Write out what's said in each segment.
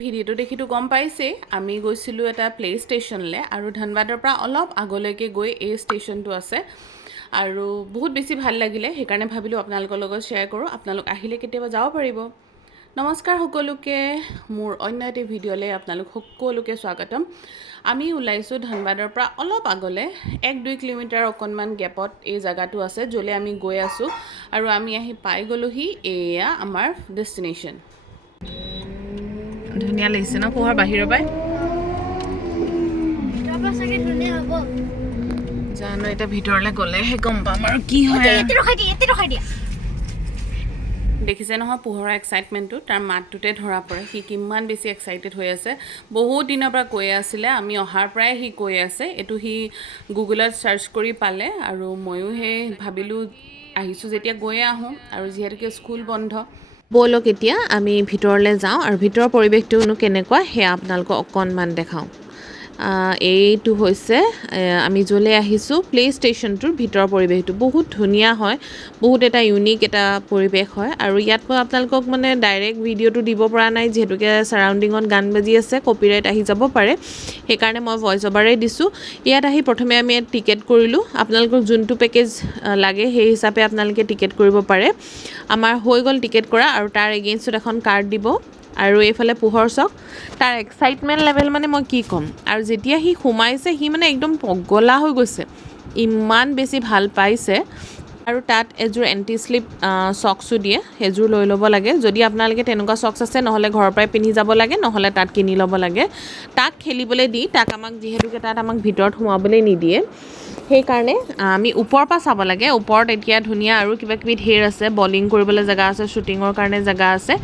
ভিডিঅ'টো দেখিতো গম পাইছেই আমি গৈছিলোঁ এটা প্লে ষ্টেচনলৈ আৰু ধনবাদৰ পৰা অলপ আগলৈকে গৈ এই ষ্টেচনটো আছে আৰু বহুত বেছি ভাল লাগিলে সেইকাৰণে ভাবিলোঁ আপোনালোকৰ লগত শ্বেয়াৰ কৰোঁ আপোনালোক আহিলে কেতিয়াবা যাব পাৰিব নমস্কাৰ সকলোকে মোৰ অন্য এটা ভিডিঅ'লৈ আপোনালোক সকলোকে স্বাগতম আমি ওলাইছোঁ ধনবাদৰ পৰা অলপ আগলৈ 1-2 কিলোমিটাৰ অকণমান গেপত এই জায়গাটো আছে য'লৈ আমি গৈ আছোঁ আৰু আমি আহি পাই গ'লোহি এয়া আমাৰ ডেষ্টিনেশ্যন ধুনীয়া লাগিছে ন পোহৰ বাহিৰৰ পৰাই জানো এতিয়া ভিতৰলৈ গ'লেহে গম পাম আৰু কি হয় দেখিছে নহয় পোহৰৰ এক্সাইটমেণ্টটো তাৰ মাতটোতে ধৰা পৰে সি কিমান বেছি এক্সাইটেড হৈ আছে বহুত দিনৰ পৰা কৈ আছিলে আমি অহাৰ পৰাই সি কৈ আছে এইটো সি গুগলত চাৰ্চ কৰি পালে আৰু ময়ো সেই ভাবিলোঁ আহিছোঁ যেতিয়া গৈয়ে আহোঁ আৰু যিহেতুকে স্কুল বন্ধ ব'লক এতিয়া আমি ভিতৰলৈ যাওঁ আৰু ভিতৰৰ পৰিৱেশটোনো কেনেকুৱা সেয়া আপোনালোকক অকণমান দেখাওঁ এইটো হৈছে আমি য'লৈ আহিছোঁ প্লে ষ্টেচনটোৰ ভিতৰৰ পৰিৱেশটো বহুত ধুনীয়া হয় বহুত এটা ইউনিক এটা পৰিৱেশ হয় আৰু ইয়াত মই আপোনালোকক মানে ডাইৰেক্ট ভিডিঅ'টো দিব পৰা নাই যিহেতুকে চাৰাউণ্ডিঙত গান বাজি আছে কপিৰাইট আহি যাব পাৰে সেইকাৰণে মই ভইচ অভাৰেই দিছোঁ ইয়াত আহি প্ৰথমে আমি ইয়াত টিকেট কৰিলোঁ আপোনালোকক যোনটো পেকেজ লাগে সেই হিচাপে আপোনালোকে টিকেট কৰিব পাৰে আমাৰ হৈ গ'ল টিকেট কৰা আৰু তাৰ এগেইনষ্টত এখন কাৰ্ড দিব আৰু এইফালে পোহৰ চাওক তাৰ এক্সাইটমেণ্ট লেভেল মানে মই কি ক'ম আৰু যেতিয়া সি সোমাইছে সি মানে একদম পগলা হৈ গৈছে ইমান বেছি ভাল পাইছে আৰু তাত এযোৰ এণ্টি শ্লিপ চক্সো দিয়ে সেইযোৰ লৈ ল'ব লাগে যদি আপোনালোকে তেনেকুৱা চক্স আছে নহ'লে ঘৰৰ পৰাই পিন্ধি যাব লাগে নহ'লে তাত কিনি ল'ব লাগে তাক খেলিবলৈ দি তাক আমাক যিহেতুকে তাত আমাক ভিতৰত সোমাবলৈ নিদিয়ে সেইকাৰণে আমি ওপৰৰ পৰা চাব লাগে ওপৰত এতিয়া ধুনীয়া আৰু কিবা কিবি ঢেৰ আছে বলিং কৰিবলৈ জেগা আছে শ্বুটিঙৰ কাৰণে জেগা আছে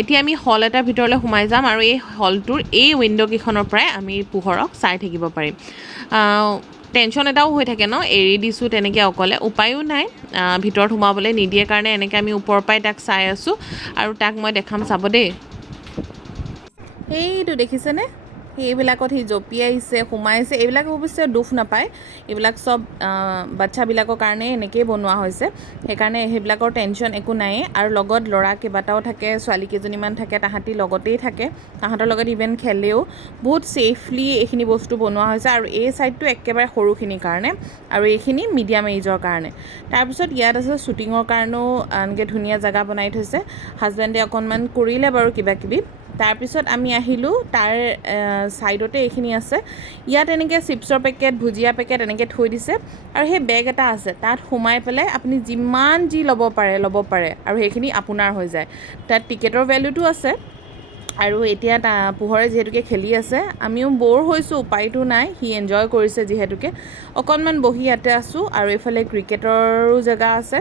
এতিয়া আমি হল এটাৰ ভিতৰলৈ সোমাই যাম আৰু এই হলটোৰ এই উইণ্ড' কেইখনৰ পৰাই আমি পোহৰক চাই থাকিব পাৰিম টেনশ্যন এটাও হৈ থাকে ন এৰি দিছোঁ তেনেকৈ অকলে উপায়ো নাই ভিতৰত সোমাবলৈ নিদিয়ে কাৰণে এনেকৈ আমি ওপৰৰ পৰাই তাক চাই আছোঁ আৰু তাক মই দেখাম চাব দেই সেইটো দেখিছেনে সেইবিলাকত সি জঁপিয়াইছে সোমাইছে এইবিলাক অৱশ্যে দুখ নাপায় এইবিলাক চব বাচ্ছাবিলাকৰ কাৰণে এনেকৈয়ে বনোৱা হৈছে সেইকাৰণে সেইবিলাকৰ টেনশ্যন একো নায়েই আৰু লগত ল'ৰা কেইবাটাও থাকে ছোৱালী কেইজনীমান থাকে তাহাঁতি লগতেই থাকে তাহাঁতৰ লগত ইভেন খেলেও বহুত ছেফলি এইখিনি বস্তু বনোৱা হৈছে আৰু এই ছাইডটো একেবাৰে সৰুখিনিৰ কাৰণে আৰু এইখিনি মিডিয়াম এইজৰ কাৰণে তাৰপিছত ইয়াত আছে শ্বুটিঙৰ কাৰণেও এনেকৈ ধুনীয়া জেগা বনাই থৈছে হাজবেণ্ডে অকণমান কৰিলে বাৰু কিবা কিবি তাৰপিছত আমি আহিলোঁ তাৰ ছাইডতে এইখিনি আছে ইয়াত এনেকৈ চিপছৰ পেকেট ভুজিয়া পেকেট এনেকৈ থৈ দিছে আৰু সেই বেগ এটা আছে তাত সোমাই পেলাই আপুনি যিমান যি ল'ব পাৰে আৰু সেইখিনি আপোনাৰ হৈ যায় তাত টিকেটৰ ভেলুটো আছে আৰু এতিয়া পোহৰে যিহেতুকে খেলি আছে আমিও ব'ৰ হৈছোঁ উপায়টো নাই সি এনজয় কৰিছে যিহেতুকে অকণমান বহি ইয়াতে আছোঁ আৰু এইফালে ক্ৰিকেটৰো জেগা আছে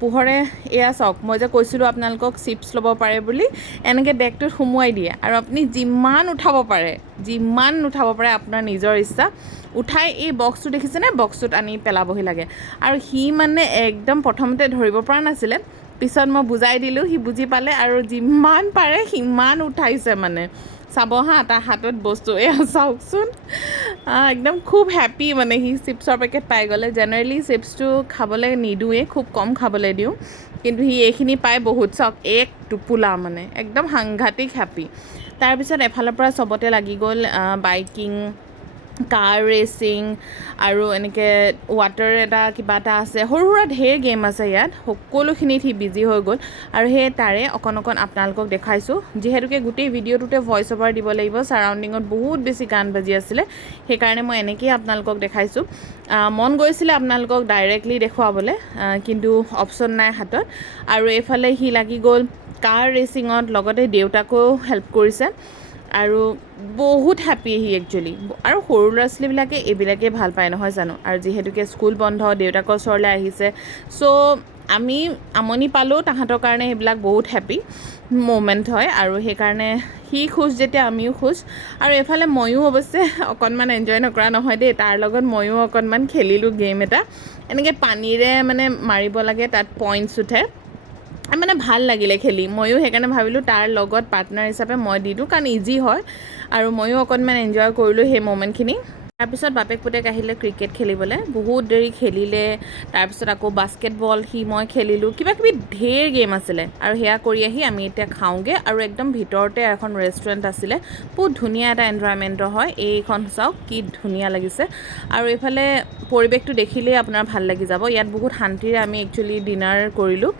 পোহৰে এয়া চাওক মই যে কৈছিলোঁ আপোনালোকক চিপছ ল'ব পাৰে বুলি এনেকৈ বেগটোত সুমুৱাই দিয়ে আৰু আপুনি যিমান উঠাব পাৰে আপোনাৰ নিজৰ ইচ্ছা উঠাই এই বক্সটো দেখিছেনে বক্সটোত আনি পেলাবহি লাগে আৰু সি মানে একদম প্ৰথমতে ধৰিব পৰা নাছিলে পিছত মই বুজাই দিলোঁ সি বুজি পালে আৰু যিমান পাৰে সিমান উঠাইছে মানে চাব হা তাৰ হাতত বস্তু এয়া চাওকচোন একদম খুব হেপ্পী মানে সি চিপছৰ পেকেট পাই গ'লে জেনেৰেলি চিপছটো খাবলৈ নিদিওঁৱেই খুব কম খাবলৈ দিওঁ কিন্তু সি এইখিনি পাই বহুত চাওক এক টোপোলা মানে একদম সাংঘাতিক হেপ্পী তাৰপিছত এফালৰ পৰা চবতে লাগি গ'ল বাইকিং কাৰ ৰেচিং আৰু এনেকৈ ৱাটাৰ কিবা এটা আছে সৰু সুৰা ঢেৰ গেম আছে ইয়াত সকলোখিনিত সি বিজি হৈ গ'ল আৰু সেই তাৰে অকণ আপোনালোকক দেখাইছোঁ যিহেতুকে গোটেই ভিডিঅ'টোতে ভইচ অভাৰ দিব লাগিব চাৰাউণ্ডিঙত বহুত বেছি গান বাজি আছিলে সেইকাৰণে মই এনেকৈয়ে আপোনালোকক দেখাইছোঁ মন গৈছিলে আপোনালোকক ডাইৰেক্টলি দেখুৱাবলৈ কিন্তু অপশ্যন নাই হাতত আৰু এইফালে সি লাগি গ'ল কাৰ ৰেচিঙত লগতে দেউতাকেও হেল্প কৰিছে আৰু বহুত হেপ্পী সি একচুৱেলি আৰু সৰু ল'ৰা ছোৱালীবিলাকে এইবিলাকেই ভাল পায় নহয় জানো আৰু যিহেতুকে স্কুল বন্ধ দেউতাকৰ ওচৰলৈ আহিছে চ' আমি আমনি পালেও তাহাঁতৰ কাৰণে সেইবিলাক বহুত হেপ্পী মুমেণ্ট হয় আৰু সেইকাৰণে সি খুচ যেতিয়া আমিও খুচ আৰু এইফালে ময়ো অৱশ্যে অকণমান এনজয় নকৰা নহয় দেই তাৰ লগত ময়ো অকণমান খেলিলোঁ গেম এটা এনেকৈ পানীৰে মানে মাৰিব লাগে তাত পইণ্টছ উঠে মানে ভাল লাগিলে খেলি ময়ো সেইকাৰণে ভাবিলোঁ তাৰ লগত পাৰ্টনাৰ হিচাপে মই দি দিওঁ কাৰণ ইজি হয় আৰু ময়ো অকণমান এনজয় কৰিলোঁ সেই ম'মেণ্টখিনি তাৰপিছত বাপেক পুতেক আহিলে ক্ৰিকেট খেলিবলৈ, বহুত দেৰি খেলিলে। তাৰপিছত আকৌ বাস্কেটবল মই খেলিলোঁ, কিবা কিবি ঢেৰ গেম আছিলে। আৰু সেয়া কৰি আহি আমি এতিয়া খাওঁগৈ, আৰু একদম ভিতৰতে এখন ৰেষ্টুৰেণ্ট আছিলে, বহুত ধুনীয়া এটা এনভাইৰনমেণ্টৰ হয়। এইখন চাওক কি ধুনীয়া লাগিছে, আৰু এইফালে পৰিৱেশটো দেখিলেই আপোনাৰ ভাল লাগি যাব। ইয়াত বহুত শান্তিৰে আমি একচুৱেলি ডিনাৰ কৰিলোঁ।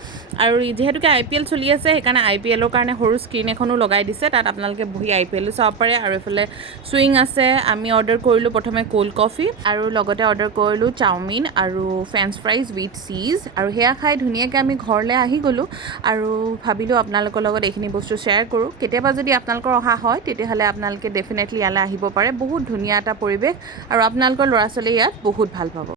আৰু যিহেতুকে IPL চলি আছে, সেইকাৰণে IPLৰ কাৰণে সৰু স্ক্ৰীণ এখনো লগাই দিছে, তাত আপোনালোকে বহি IPLও চাব পাৰে। আৰু এইফালে চুইং আছে। আমি অৰ্ডাৰ কৰিলোঁ প্ৰথমে কোল্ড কফি, আৰু লগতে অৰ্ডাৰ কৰিলোঁ চাওমিন আৰু ফ্ৰেঞ্চ ফ্ৰাইজ উইথ চীজ। আৰু সেয়া খাই ধুনীয়াকৈ আমি ঘৰলৈ আহি গ'লোঁ, আৰু ভাবিলোঁ আপোনালোকৰ লগত এইখিনি বস্তু শ্বেয়াৰ কৰোঁ। কেতিয়াবা যদি আপোনালোকৰ অহা হয়, তেতিয়াহ'লে আপোনালোকে ডেফিনেটলি ইয়ালৈ আহিব পাৰে। বহুত ধুনীয়া এটা পৰিৱেশ, আৰু আপোনালোকৰ ল'ৰা ছোৱালীয়ে ইয়াত বহুত ভাল পাব।